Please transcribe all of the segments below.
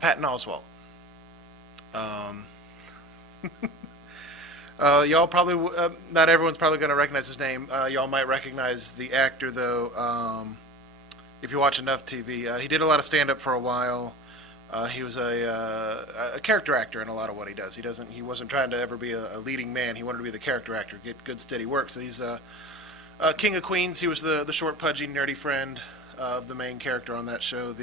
Patton Oswalt. Um, y'all probably, not everyone's probably going to recognize his name. Y'all might recognize the actor, though, if you watch enough TV. He did a lot of stand-up for a while. He was a character actor in a lot of what he does. He wasn't trying to ever be a leading man. He wanted to be the character actor, get good, steady work. So he's King of Queens. He was the short, pudgy, nerdy friend of the main character on that show.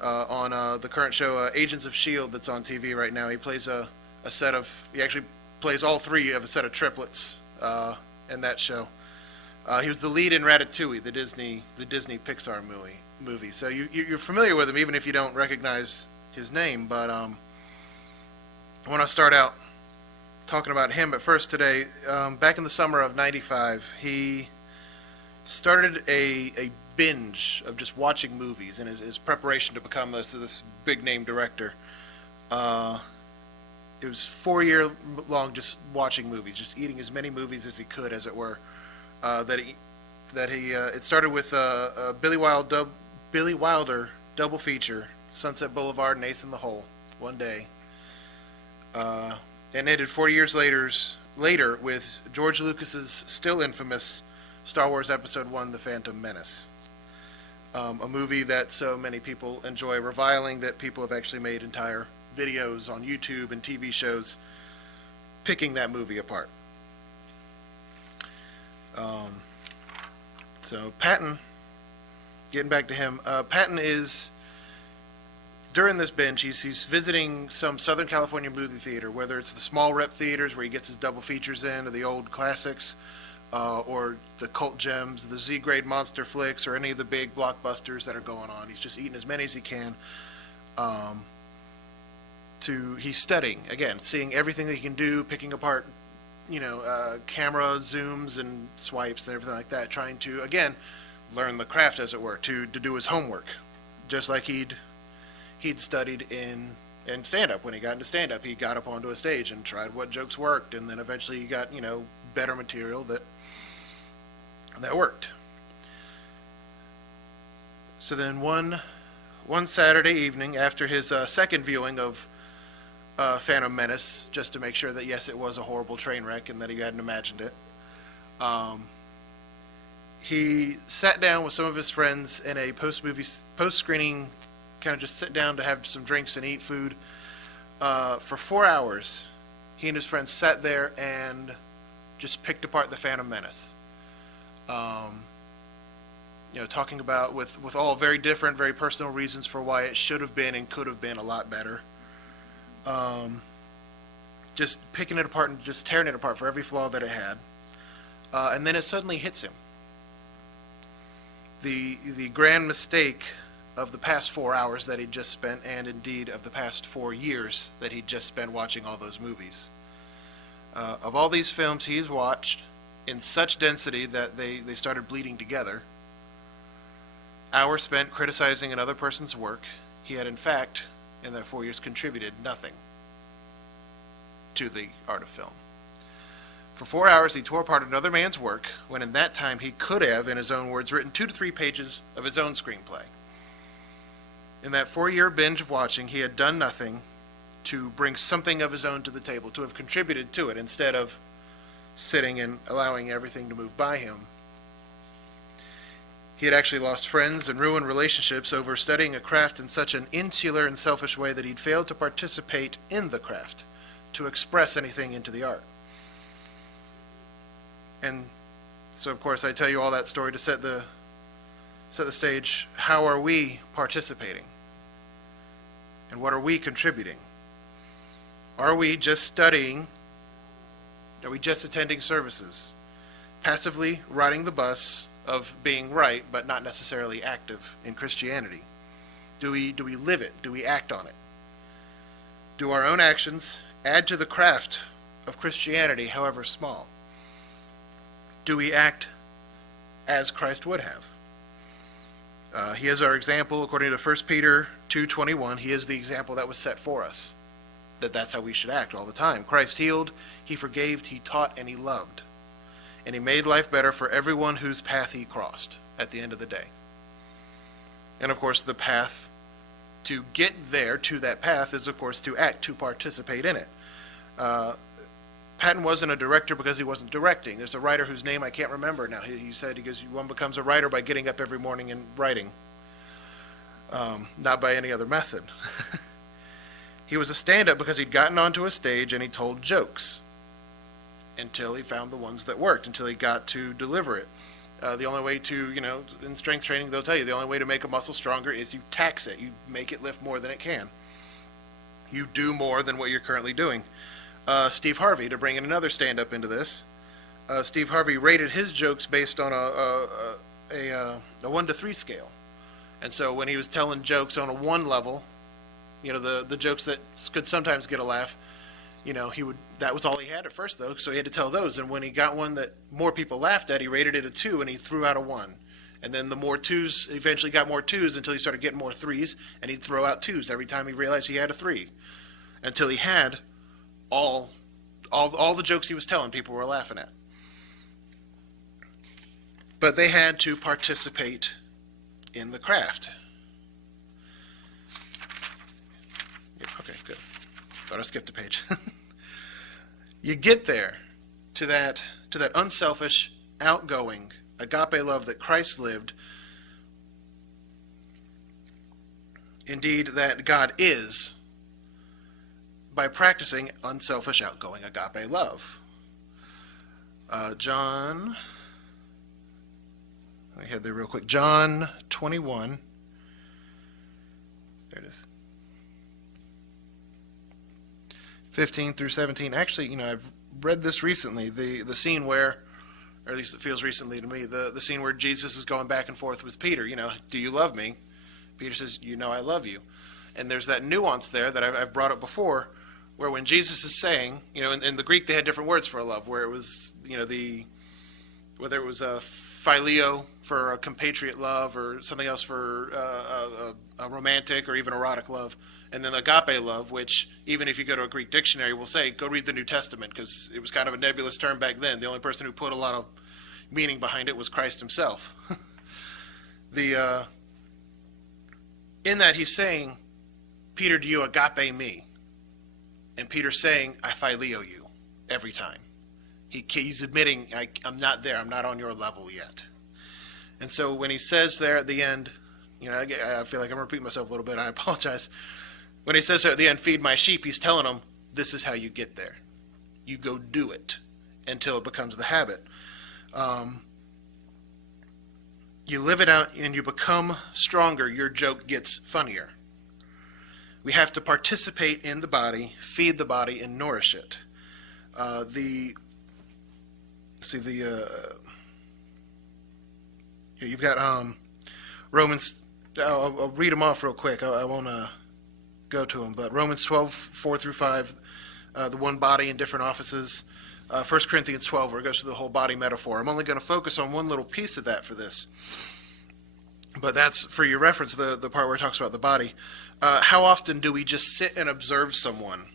On the current show, Agents of S.H.I.E.L.D. that's on TV right now. He plays he actually plays all three of a set of triplets in that show. He was the lead in Ratatouille, the Disney Pixar movie. So you're familiar with him even if you don't recognize his name. But I want to start out talking about him. But first today, back in the summer of '95, he started a binge of just watching movies in his preparation to become this big name director. It was 4 year long just watching movies, just eating as many movies as he could, as it were. It started with a Billy Wilder double feature, Sunset Boulevard and Ace in the Hole, one day, and ended 40 years later with George Lucas's still infamous Star Wars Episode I: The Phantom Menace, a movie that so many people enjoy reviling that people have actually made entire videos on YouTube and TV shows picking that movie apart. So Patton, getting back to him, Patton is, during this binge, he's visiting some Southern California movie theater, whether it's the small rep theaters where he gets his double features in, or the old classics, or the cult gems, the Z-grade monster flicks, or any of the big blockbusters that are going on. He's just eating as many as he can. He's studying, again, seeing everything that he can do, picking apart camera zooms and swipes and everything like that, trying to, again, learn the craft, as it were, to do his homework, just like he'd studied in stand-up. When he got into stand-up, he got up onto a stage and tried what jokes worked, and then eventually he got, better material that worked. So then one Saturday evening, after his second viewing of Phantom Menace, just to make sure that yes, it was a horrible train wreck and that he hadn't imagined it, he sat down with some of his friends in a post-screening kind of just sit down to have some drinks and eat food. For 4 hours, he and his friends sat there and just picked apart the Phantom Menace. Talking about with all very different, very personal reasons for why it should have been and could have been a lot better. Just picking it apart and just tearing it apart for every flaw that it had. And then it suddenly hits him. The grand mistake of the past 4 hours that he'd just spent, and indeed of the past 4 years that he'd just spent watching all those movies. Of all these films he's watched in such density that they started bleeding together, hours spent criticizing another person's work, he had in fact, in that 4 years, contributed nothing to the art of film. For 4 hours, he tore apart another man's work, when in that time he could have, in his own words, written 2 to 3 pages of his own screenplay. In that 4-year binge of watching, he had done nothing to bring something of his own to the table, to have contributed to it, instead of sitting and allowing everything to move by him. He had actually lost friends and ruined relationships over studying a craft in such an insular and selfish way that he'd failed to participate in the craft, to express anything into the art. And so, of course, I tell you all that story to set the stage. How are we participating? And what are we contributing? Are we just studying? Are we just attending services? Passively riding the bus of being right, but not necessarily active in Christianity? Do we live it? Do we act on it? Do our own actions add to the craft of Christianity, however small? Do we act as Christ would have? He is our example, according to 1 Peter 2:21. He is the example that was set for us, that's how we should act all the time. Christ healed, he forgave, he taught, and he loved. And he made life better for everyone whose path he crossed at the end of the day. And of course, the path to get there to that path is, of course, to act, to participate in it. Patton wasn't a director because he wasn't directing. There's a writer whose name I can't remember now. He said, one becomes a writer by getting up every morning and writing, not by any other method. He was a stand-up because he'd gotten onto a stage and he told jokes until he found the ones that worked, until he got to deliver it. The only way to, in strength training, they'll tell you, the only way to make a muscle stronger is you tax it. You make it lift more than it can. You do more than what you're currently doing. Steve Harvey, to bring in another stand-up into this, Steve Harvey rated his jokes based on a 1 to 3 scale. And so when he was telling jokes on a 1 level, the jokes that could sometimes get a laugh, that was all he had at first, though, so he had to tell those. And when he got one that more people laughed at, he rated it a 2 and he threw out a 1. And then the more 2s, eventually got more 2s until he started getting more 3s, and he'd throw out 2s every time he realized he had a 3, until he had all the jokes he was telling people were laughing at. But they had to participate in the craft. Okay, good. Thought I skipped a page. You get there to that unselfish, outgoing, agape love that Christ lived. Indeed, that God is, by practicing unselfish, outgoing, agape love. John, let me head there real quick. John 21. There it is. 15 through 17. Actually, I've read this recently. The scene where, or at least it feels recently to me, the scene where Jesus is going back and forth with Peter. Do you love me? Peter says, I love you. And there's that nuance there that I've brought up before, where when Jesus is saying, in the Greek they had different words for love, where it was, whether it was a phileo for a compatriot love or something else for a romantic or even erotic love, and then agape love, which even if you go to a Greek dictionary will say, go read the New Testament, because it was kind of a nebulous term back then. The only person who put a lot of meaning behind it was Christ himself. In that he's saying, Peter, do you agape me? And Peter's saying, I phileo you every time. He's admitting, I'm not there. I'm not on your level yet. And so when he says there at the end, I feel like I'm repeating myself a little bit. I apologize. When he says there at the end, feed my sheep, he's telling them, this is how you get there. You go do it until it becomes the habit. You live it out and you become stronger. Your joke gets funnier. We have to participate in the body, feed the body, and nourish it. You've got Romans. I'll read them off real quick. I won't go to them, but Romans 12, 4 through 5, the one body in different offices. 1 Corinthians 12, where it goes through the whole body metaphor. I'm only going to focus on one little piece of that for this. But that's, for your reference, the part where it talks about the body. How often do we just sit and observe someone,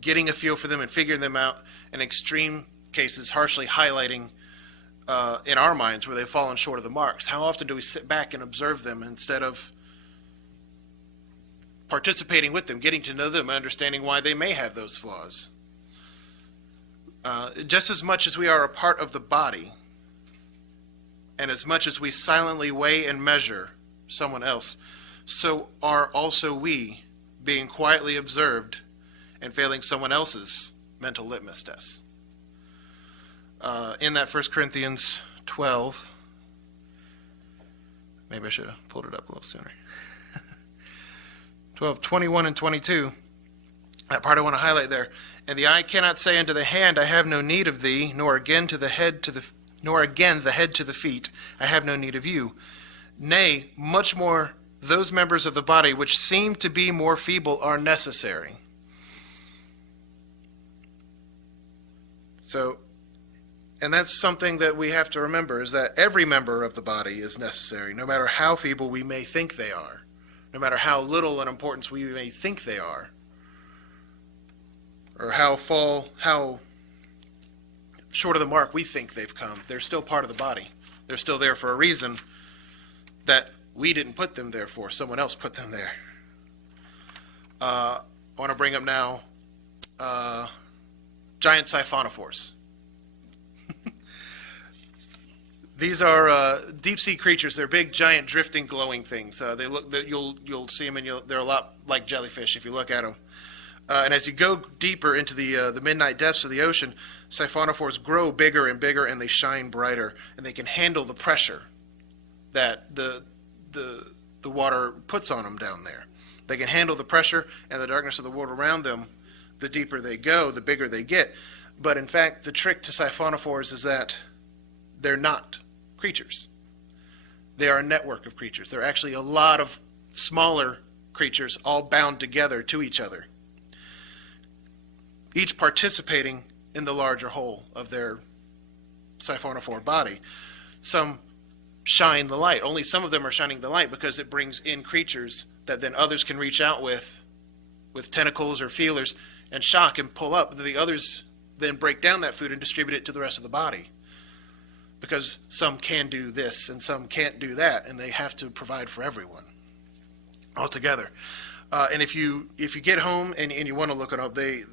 getting a feel for them and figuring them out, in extreme cases harshly highlighting in our minds where they've fallen short of the marks? How often do we sit back and observe them instead of participating with them, getting to know them, understanding why they may have those flaws? Just as much as we are a part of the body, and as much as we silently weigh and measure someone else, so are also we being quietly observed and failing someone else's mental litmus tests. In that 1 Corinthians 12, maybe I should have pulled it up a little sooner. 12, 21 and 22, that part I want to highlight there. And the eye cannot say unto the hand, I have no need of thee, nor again the head to the feet, I have no need of you. Nay, much more those members of the body which seem to be more feeble are necessary. So, and that's something that we have to remember, is that every member of the body is necessary, no matter how feeble we may think they are, no matter how little in importance we may think they are, or how short of the mark we think they've come. They're still part of the body. They're still there for a reason that we didn't put them there for. Someone else put them there. I want to bring up now giant siphonophores. These are deep sea creatures. They're big, giant, drifting, glowing things. They look. You'll see them, and they're a lot like jellyfish if you look at them. And as you go deeper into the midnight depths of the ocean, siphonophores grow bigger and bigger, and they shine brighter, and they can handle the pressure that the water puts on them down there. They can handle the pressure and the darkness of the world around them. The deeper they go, the bigger they get. But in fact, the trick to siphonophores is that they're not creatures. They are a network of creatures. They're actually a lot of smaller creatures all bound together to each other, each participating in the larger whole of their siphonophore body. Some shine the light. Only some of them are shining the light because it brings in creatures that then others can reach out with tentacles or feelers and shock and pull up. The others then break down that food and distribute it to the rest of the body, because some can do this and some can't do that, and they have to provide for everyone altogether. And if you get home and you want to look it up, they're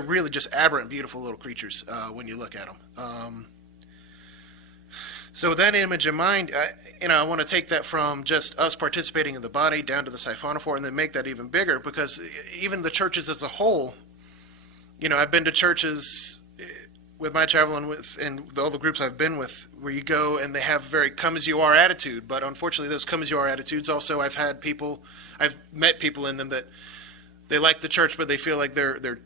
really just aberrant, beautiful little creatures when you look at them. So with that image in mind, I want to take that from just us participating in the body down to the siphonophore, and then make that even bigger, because even the churches as a whole, I've been to churches with my travel and all the groups I've been with, where you go and they have very come-as-you-are attitude. But unfortunately, those come-as-you-are attitudes also, I've met people in them that they like the church, but they feel like they're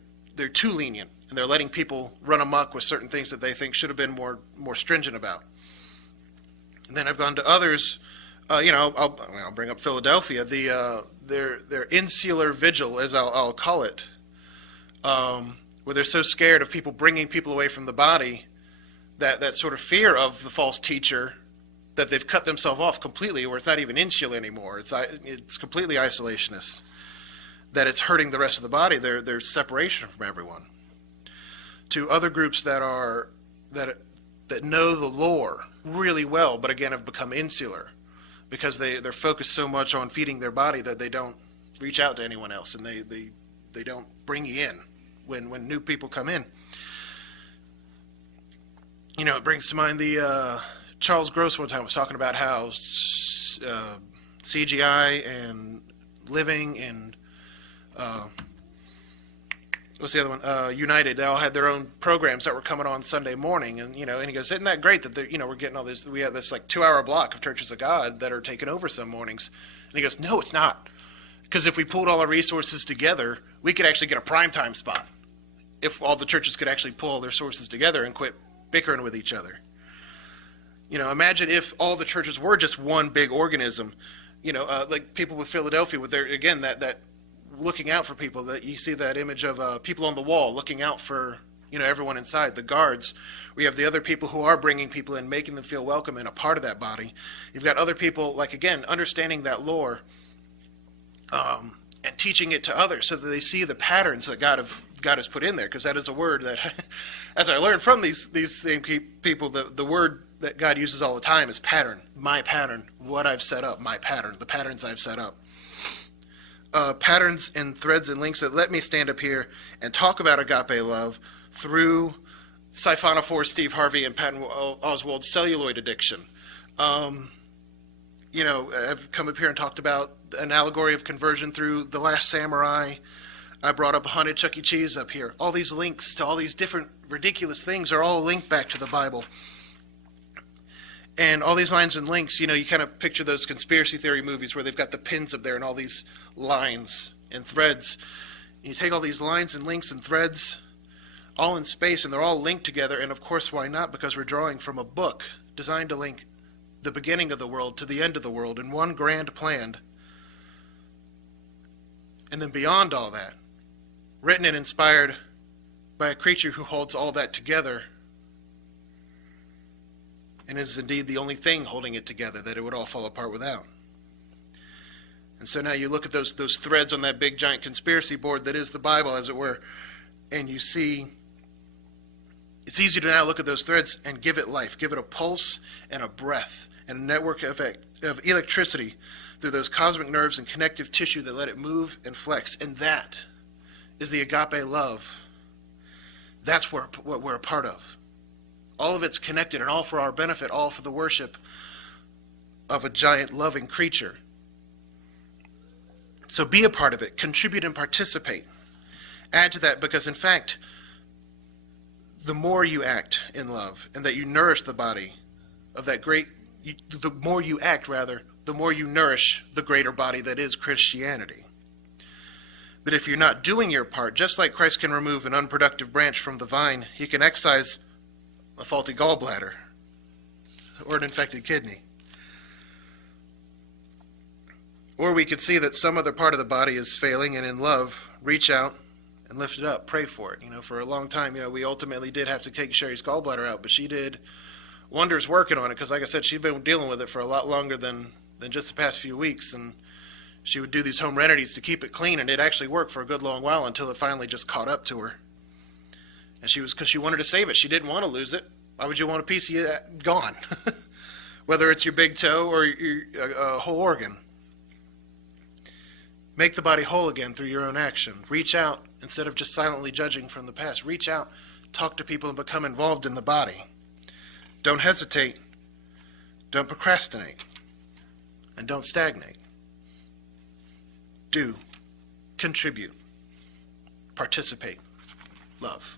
too lenient, and they're letting people run amok with certain things that they think should have been more stringent about. And then I've gone to others, I'll bring up Philadelphia, their insular vigil, as I'll call it, where they're so scared of people bringing people away from the body, that sort of fear of the false teacher, that they've cut themselves off completely, where it's not even insular anymore. It's completely isolationist, that it's hurting the rest of the body. There's separation from everyone. To other groups that know the lore really well, but again have become insular, because they're focused so much on feeding their body that they don't reach out to anyone else, and they don't bring you in when new people come in. It brings to mind the Charles Gross one time was talking about how CGI and Living and what's the other one? United. They all had their own programs that were coming on Sunday morning, and and he goes, "Isn't that great that we're getting all this? We have this like 2-hour block of Churches of God that are taking over some mornings." And he goes, "No, it's not, because if we pulled all our resources together, we could actually get a primetime spot. If all the churches could actually pull their sources together and quit bickering with each other. Imagine if all the churches were just one big organism. Like people with Philadelphia, with their that." Looking out for people, that you see that image of people on the wall looking out for everyone inside, the guards. We have the other people who are bringing people in, making them feel welcome and a part of that body. You've got other people, like again, understanding that lore and teaching it to others, so that they see the patterns that God has put in there, because that is a word that, as I learned from these same people, the word that God uses all the time is pattern. My pattern, what I've set up, my pattern, the patterns I've set up. Patterns and threads and links that let me stand up here and talk about agape love through siphonophore Steve Harvey and Patton Oswalt's celluloid addiction. I've come up here and talked about an allegory of conversion through The Last Samurai. I brought up a haunted Chuck E. Cheese up here. All these links to all these different ridiculous things are all linked back to the Bible. And all these lines and links, you kind of picture those conspiracy theory movies where they've got the pins up there and all these lines and threads. And you take all these lines and links and threads all in space, and they're all linked together. And of course, why not? Because we're drawing from a book designed to link the beginning of the world to the end of the world in one grand plan. And then beyond all that, written and inspired by a creature who holds all that together, and is indeed the only thing holding it together, that it would all fall apart without. And so now you look at those threads on that big giant conspiracy board that is the Bible, as it were, and you see it's easy to now look at those threads and give it life, give it a pulse and a breath, and a network of electricity through those cosmic nerves and connective tissue that let it move and flex. And that is the agape love. That's what we're a part of. All of it's connected, and all for our benefit, all for the worship of a giant loving creature. So be a part of it. Contribute and participate. Add to that, because in fact, the more you act in love and that you nourish the body of that the more you act, the more you nourish the greater body that is Christianity. But if you're not doing your part, just like Christ can remove an unproductive branch from the vine, he can excise a faulty gallbladder or an infected kidney. Or we could see that some other part of the body is failing, and in love, reach out and lift it up, pray for it. For a long time, we ultimately did have to take Sherry's gallbladder out, but she did wonders working on it, because like I said, she'd been dealing with it for a lot longer than just the past few weeks, and she would do these home remedies to keep it clean, and it actually worked for a good long while until it finally just caught up to her. And because she wanted to save it. She didn't want to lose it. Why would you want a piece of you gone? Whether it's your big toe or a whole organ. Make the body whole again through your own action. Reach out instead of just silently judging from the past. Reach out, talk to people, and become involved in the body. Don't hesitate. Don't procrastinate. And don't stagnate. Do. Contribute. Participate. Love.